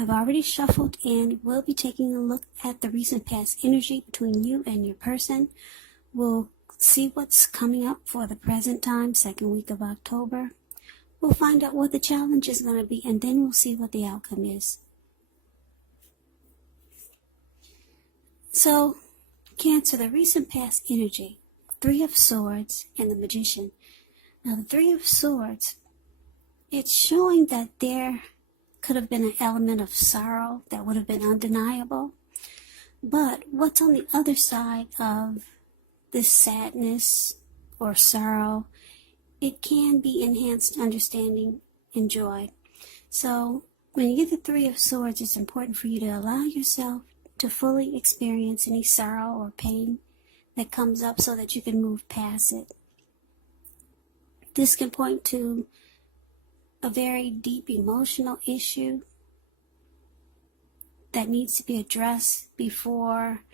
I've already shuffled and we'll be taking a look at the recent past energy between you and your person. We'll see what's coming up for the present time, second week of October. We'll find out what the challenge is going to be, and then we'll see what the outcome is. So, Cancer, the recent past energy, Three of Swords and the Magician. Now, the Three of Swords, it's showing that there could have been an element of sorrow that would have been undeniable. But what's on the other side of this sadness or sorrow, it can be enhanced understanding and joy. So when you get the Three of Swords, it's important for you to allow yourself to fully experience any sorrow or pain that comes up so that you can move past it. This can point to a very deep emotional issue that needs to be addressed before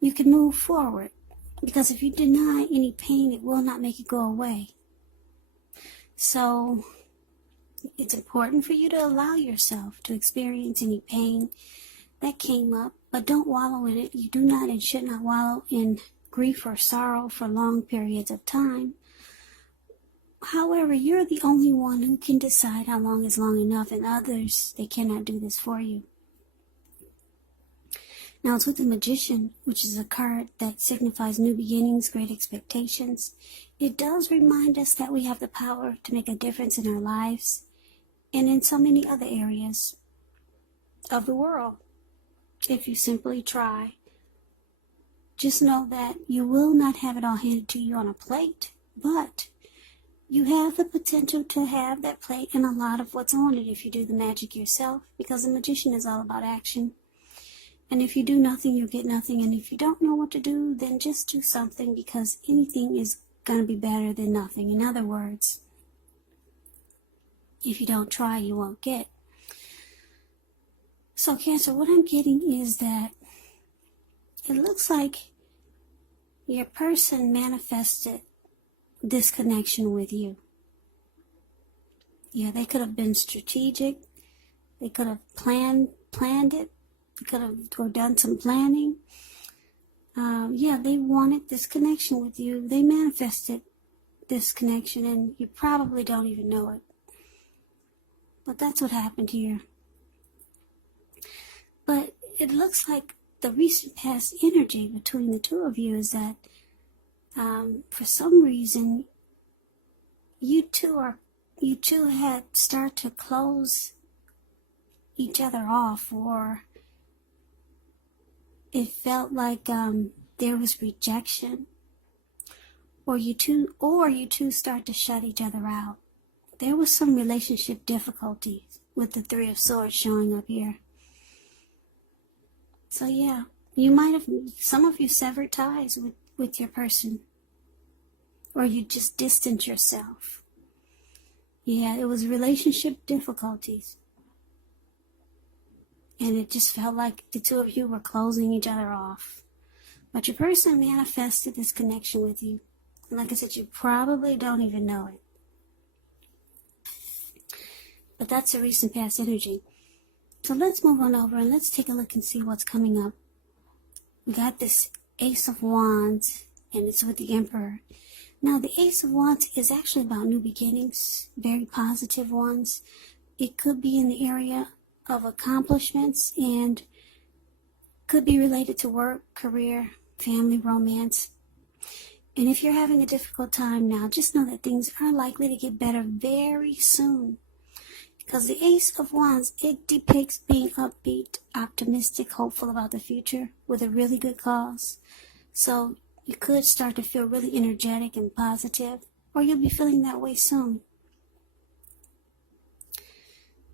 you can move forward. Because if you deny any pain, it will not make it go away. So it's important for you to allow yourself to experience any pain that came up, but don't wallow in it. You do not and should not wallow in grief or sorrow for long periods of time. However, you're the only one who can decide how long is long enough, and others, they cannot do this for you. Now it's with the Magician, which is a card that signifies new beginnings, great expectations. It does remind us that we have the power to make a difference in our lives and in so many other areas of the world. If you simply try, just know that you will not have it all handed to you on a plate, but you have the potential to have that plate and a lot of what's on it if you do the magic yourself, because the Magician is all about action. And if you do nothing, you get nothing. And if you don't know what to do, then just do something, because anything is going to be better than nothing. In other words, if you don't try, you won't get. So Cancer, what I'm getting is that it looks like your person manifested this connection with you. Yeah, they could have been strategic. They could have planned it. They could have or done some planning. Yeah, they wanted this connection with you. They manifested this connection, and you probably don't even know it. But that's what happened here. But it looks like the recent past energy between the two of you is that for some reason you two had started to close each other off, or it felt like there was rejection, or you two start to shut each other out. There was some relationship difficulties with the Three of Swords showing up here. So yeah, some of you severed ties with your person, or you just distanced yourself. Yeah, it was relationship difficulties. And it just felt like the two of you were closing each other off. But your person manifested this connection with you. And like I said, you probably don't even know it. But that's the recent past energy. So let's move on over and let's take a look and see what's coming up. We got this Ace of Wands, and it's with the Emperor. Now, the Ace of Wands is actually about new beginnings, very positive ones. It could be in the area of accomplishments and could be related to work, career, family, romance. And if you're having a difficult time now, just know that things are likely to get better very soon. Because the Ace of Wands, it depicts being upbeat, optimistic, hopeful about the future with a really good cause. So you could start to feel really energetic and positive, or you'll be feeling that way soon.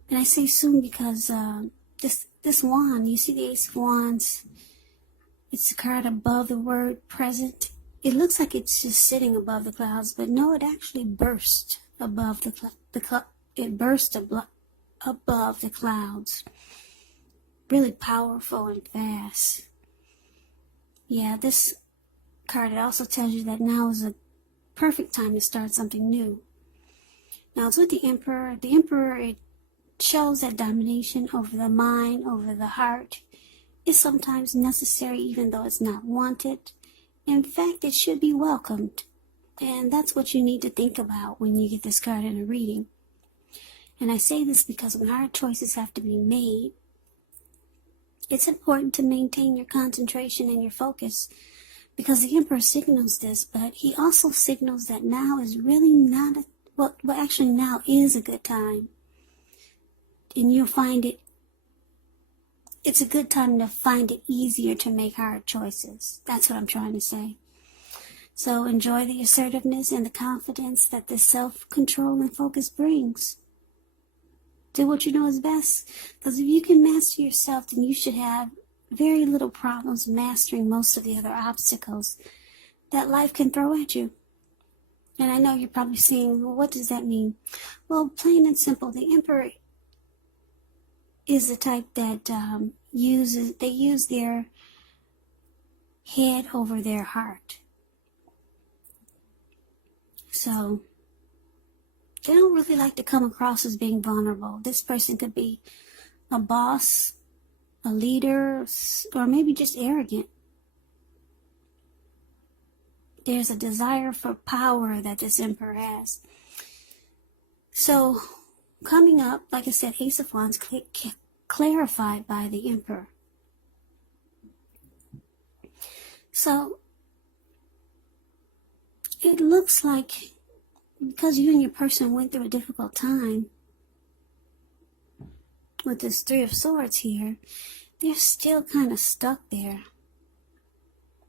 And I say soon because this wand, you see the Ace of Wands, it's a card above the word present. It looks like it's just sitting above the clouds, but no, it actually burst above above the clouds. Really powerful and fast. Yeah, this card, it also tells you that now is a perfect time to start something new. Now it's with the Emperor. The Emperor, it shows that domination over the mind, over the heart, is sometimes necessary even though it's not wanted. In fact, it should be welcomed. And that's what you need to think about when you get this card in a reading. And I say this because when hard choices have to be made, it's important to maintain your concentration and your focus, because the Emperor signals this, but he also signals that now is really not, actually now is a good time. And you'll find it's a good time to find it easier to make hard choices. That's what I'm trying to say. So enjoy the assertiveness and the confidence that this self-control and focus brings. Do what you know is best, because if you can master yourself, then you should have very little problems mastering most of the other obstacles that life can throw at you. And I know you're probably saying, well, what does that mean? Well, plain and simple, the Emperor is the type that use their head over their heart. So they don't really like to come across as being vulnerable. This person could be a boss, a leader, or maybe just arrogant. There's a desire for power that this Emperor has. So coming up, like I said, Ace of Wands clarified by the Emperor. So it looks like, because you and your person went through a difficult time with this Three of Swords here, they're still kind of stuck there.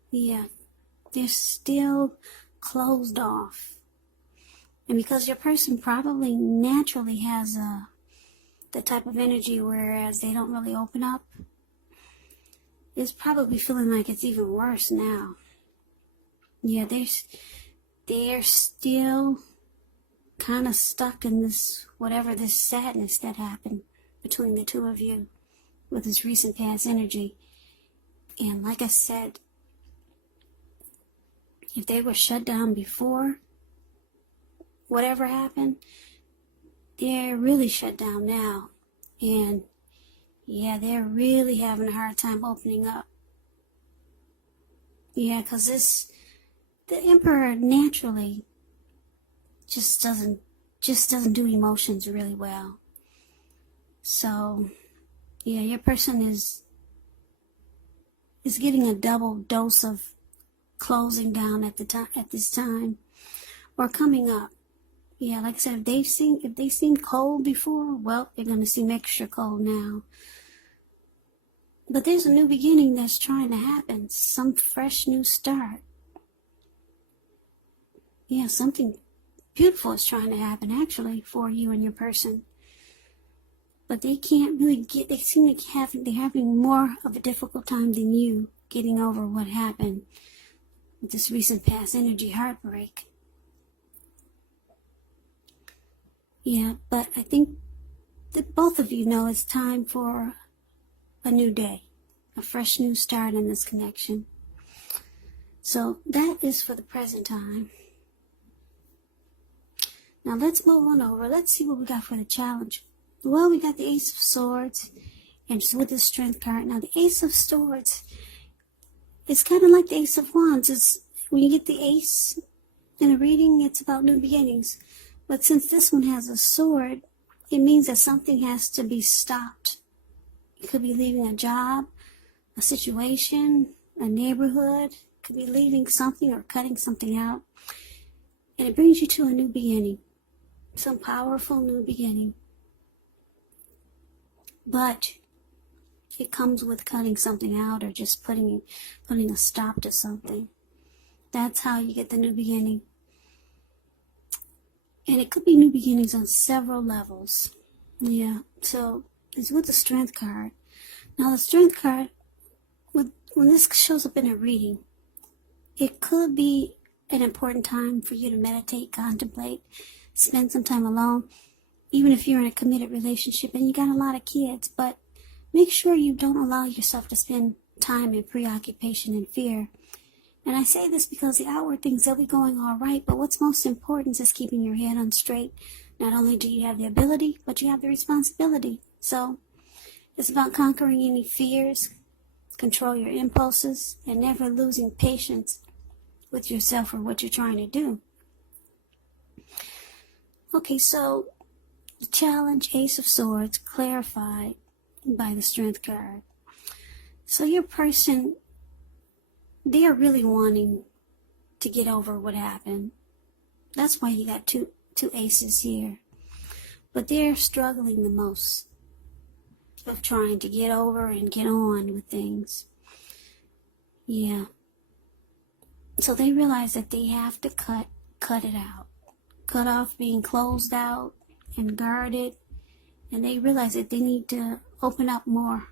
Yeah, they're still closed off. And because your person probably naturally has the type of energy whereas they don't really open up, it's probably feeling like it's even worse now. Yeah, they're still kind of stuck in this, whatever this sadness that happened between the two of you with this recent past energy. And like I said, if they were shut down before whatever happened, they're really shut down now. And yeah, they're really having a hard time opening up. Yeah, because the Emperor naturally just doesn't do emotions really well. So yeah, your person is getting a double dose of closing down at this time, or coming up. Yeah, like I said, if they seemed cold before, well, they're gonna seem extra cold now. But there's a new beginning that's trying to happen, some fresh new start. Yeah, something beautiful is trying to happen actually for you and your person. But they can't really they seem like they're having more of a difficult time than you getting over what happened with this recent past energy heartbreak. Yeah, but I think that both of you know it's time for a new day, a fresh new start in this connection. So that is for the present time. Now let's move on over. Let's see what we got for the challenge. Well, we got the Ace of Swords, and just with the Strength card. Now the Ace of Swords, it's kind of like the Ace of Wands. It's when you get the Ace in a reading, it's about new beginnings. But since this one has a sword, it means that something has to be stopped. It could be leaving a job, a situation, a neighborhood. It could be leaving something or cutting something out. And it brings you to a new beginning. Some powerful new beginning. But it comes with cutting something out or just putting a stop to something. That's how you get the new beginning. And it could be new beginnings on several levels. Yeah, so it's with the Strength card. Now the Strength card, when this shows up in a reading, it could be an important time for you to meditate, contemplate, spend some time alone, even if you're in a committed relationship and you got a lot of kids. But make sure you don't allow yourself to spend time in preoccupation and fear. And I say this because the outward things, they'll be going all right, but what's most important is keeping your head on straight, Not only do you have the ability, but you have the responsibility. So it's about conquering any fears, control your impulses, and never losing patience with yourself or what you're trying to do. Okay, so the challenge, Ace of Swords, clarified by the Strength card. So your person, they are really wanting to get over what happened. That's why you got two aces here. But they're struggling the most of trying to get over and get on with things. Yeah. So they realize that they have to cut it out. Cut off being closed out and guarded. And they realize that they need to open up more.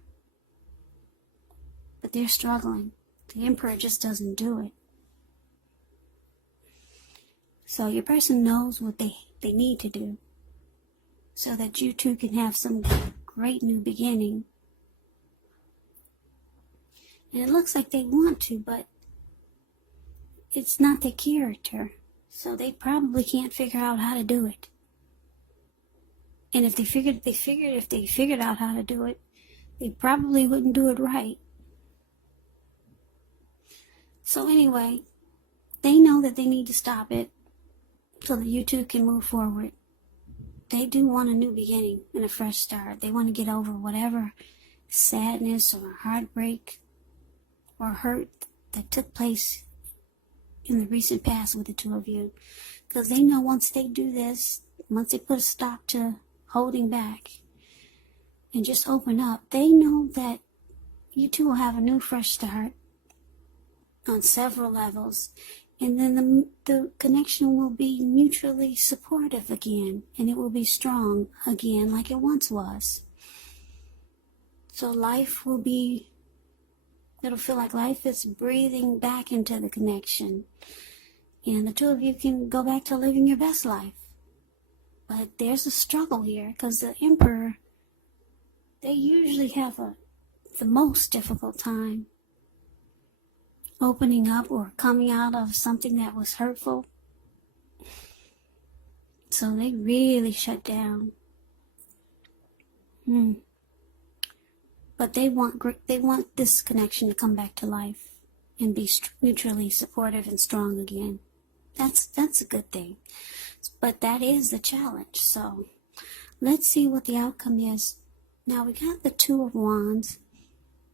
But they're struggling. The Emperor just doesn't do it. So your person knows what they need to do so that you two can have some great new beginning. And it looks like they want to, but it's not their character. So they probably can't figure out how to do it. And if they figured out how to do it, they probably wouldn't do it right. So anyway, they know that they need to stop it so that you two can move forward. They do want a new beginning and a fresh start. They want to get over whatever sadness or heartbreak or hurt that took place in the recent past with the two of you. Because they know once they do this, once they put a stop to holding back and just open up, they know that you two will have a new fresh start on several levels. And then the connection will be mutually supportive again. And it will be strong again like it once was. So it'll feel like life is breathing back into the connection. And the two of you can go back to living your best life. But there's a struggle here because the Emperor, they usually have the most difficult time opening up or coming out of something that was hurtful. So they really shut down. But they want this connection to come back to life and be mutually supportive and strong again. That's a good thing. But that is the challenge. So let's see what the outcome is. Now we got the Two of Wands.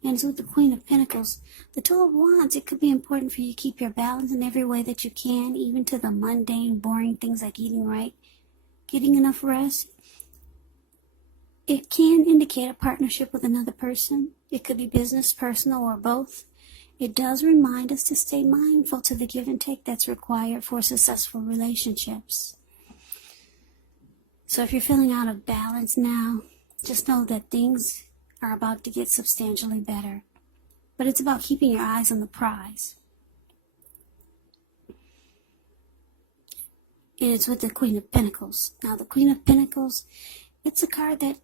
And it's with the Queen of Pentacles. The Two of Wands, it could be important for you to keep your balance in every way that you can, even to the mundane, boring things like eating right, getting enough rest. It can indicate a partnership with another person. It could be business, personal, or both. It does remind us to stay mindful to the give and take that's required for successful relationships. So if you're feeling out of balance now, just know that things are about to get substantially better. But it's about keeping your eyes on the prize. And it's with the Queen of Pentacles. Now the Queen of Pentacles, it's a card that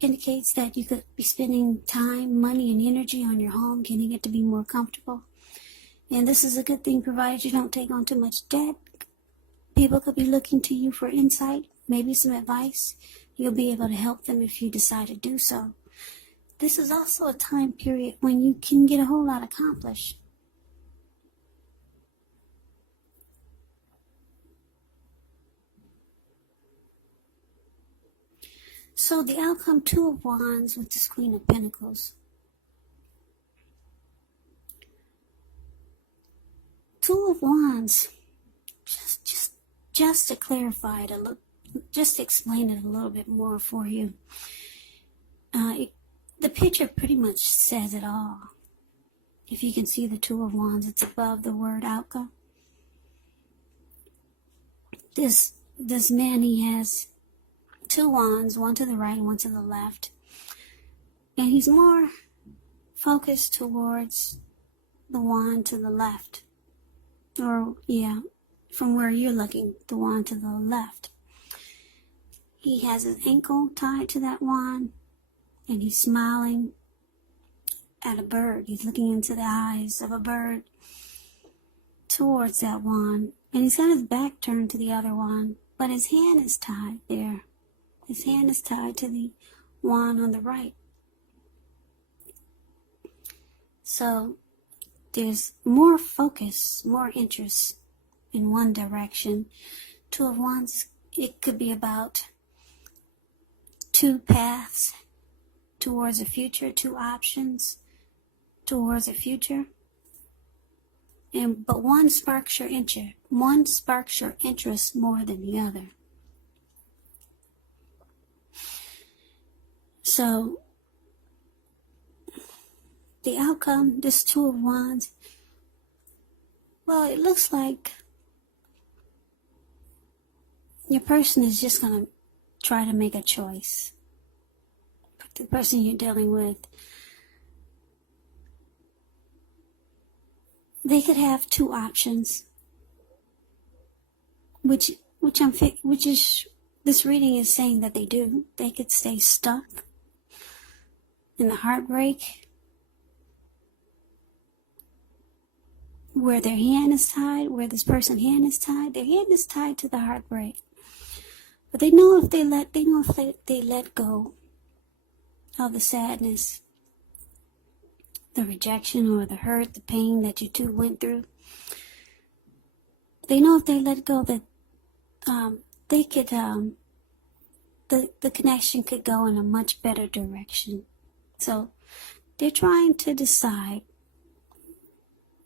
indicates that you could be spending time, money, and energy on your home, getting it to be more comfortable. And this is a good thing provided you don't take on too much debt. People could be looking to you for insight, maybe some advice. You'll be able to help them if you decide to do so. This is also a time period when you can get a whole lot accomplished. So the outcome, Two of Wands with this Queen of Pentacles. Two of Wands, just to clarify it just to explain it a little bit more for you. The picture pretty much says it all. If you can see the Two of Wands, it's above the word outcome. This man, he has two wands, one to the right and one to the left. And he's more focused towards the wand to the left. Or, yeah, from where you're looking, the wand to the left. He has his ankle tied to that wand. And he's smiling at a bird. He's looking into the eyes of a bird towards that wand. And he's got his back turned to the other wand. but his hand is tied there. His hand is tied to the wand on the right. So there's more focus, more interest in one direction. Two of Wands, it could be about two paths towards a future, two options towards a future. But one sparks your interest. One sparks your interest more than the other. So the outcome, this Two of Wands, well, it looks like your person is just going to try to make a choice. The person you're dealing with, they could have two options, which this reading is saying that they do. They could stay stuck in the heartbreak where their hand is tied, where this person's hand is tied. Their hand is tied to the heartbreak, but they know if they let go of the sadness, the rejection, or the hurt, the pain that you two went through. They know if they let go that they could, the connection could go in a much better direction. So they're trying to decide,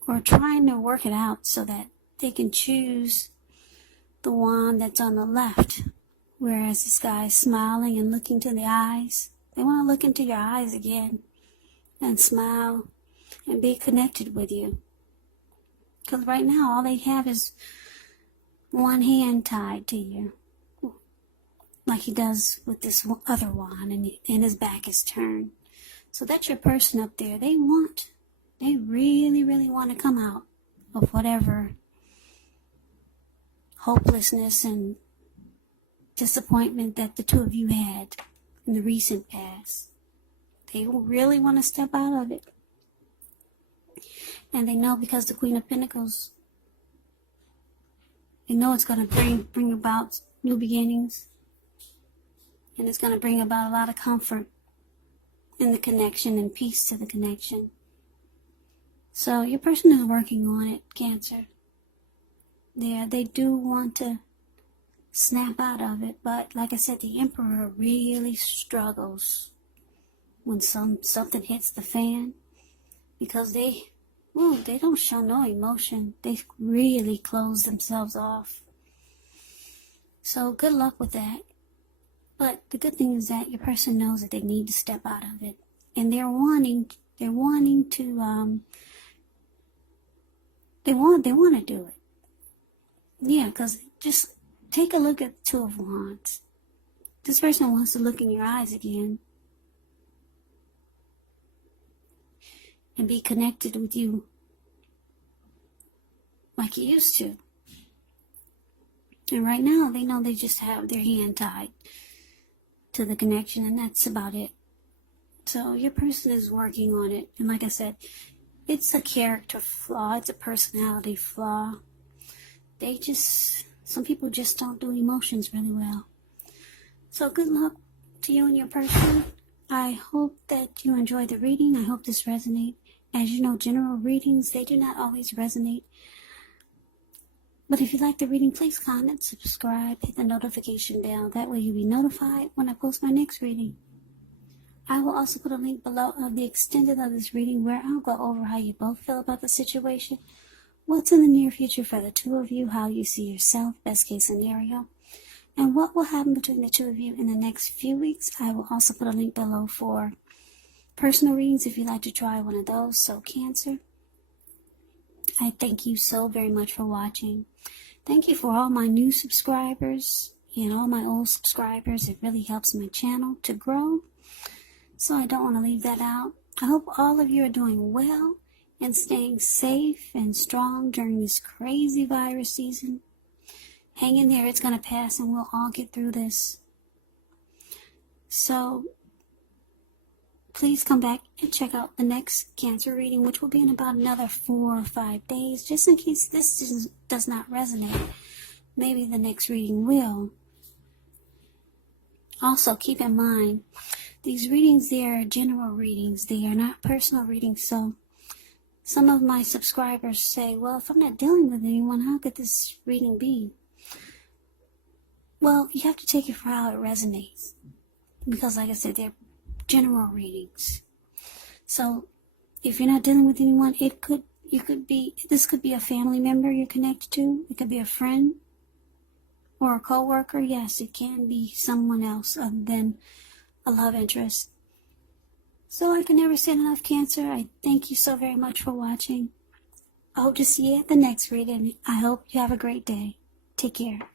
or trying to work it out so that they can choose the wand that's on the left. Whereas this guy is smiling and looking to the eyes. They want to look into your eyes again and smile and be connected with you. Because right now all they have is one hand tied to you, like he does with this other wand, and his back is turned. So that's your person up there. They really, really want to come out of whatever hopelessness and disappointment that the two of you had in the recent past. They really want to step out of it. And they know, because the Queen of Pentacles, they know it's going to bring about new beginnings. And it's going to bring about a lot of comfort in the connection and peace to the connection. So your person is working on it, Cancer. Yeah, they do want to snap out of it, but like I said, the Emperor really struggles when something hits the fan, because they don't show no emotion. They really close themselves off. So good luck with that. But the good thing is that your person knows that they need to step out of it, and they're wanting to they want to do it. Yeah, because just take a look at the Two of Wands. This person wants to look in your eyes again and be connected with you like you used to. And right now, they know they just have their hand tied to the connection, and that's about it. So your person is working on it. And like I said, it's a character flaw. It's a personality flaw. Some people just don't do emotions really well. So good luck to you and your person. I hope that you enjoyed the reading. I hope this resonates. As you know, general readings, they do not always resonate. But if you like the reading, please comment, subscribe, hit the notification bell. That way you'll be notified when I post my next reading. I will also put a link below of the extended of this reading, where I'll go over how you both feel about the situation, what's in the near future for the two of you, how you see yourself, best case scenario, and what will happen between the two of you in the next few weeks. I will also put a link below for personal readings if you'd like to try one of those. So Cancer, I thank you so very much for watching. Thank you for all my new subscribers and all my old subscribers. It really helps my channel to grow, so I don't want to leave that out. I hope all of you are doing well and staying safe and strong during this crazy virus season. Hang in there, it's going to pass, and we'll all get through this. So please come back and check out the next Cancer reading, which will be in about another 4 or 5 days, just in case this does not resonate. maybe the next reading will. Also, keep in mind, these readings, they are general readings. They are not personal readings. So some of my subscribers say, well, if I'm not dealing with anyone, how could this reading be? Well, you have to take it for how it resonates. Because like I said, they're general readings. So if you're not dealing with anyone, this could be a family member you're connected to. It could be a friend or a co-worker. Yes, it can be someone else other than a love interest. So I can never say enough, Cancer. I thank you so very much for watching. I hope to see you at the next reading. I hope you have a great day. Take care.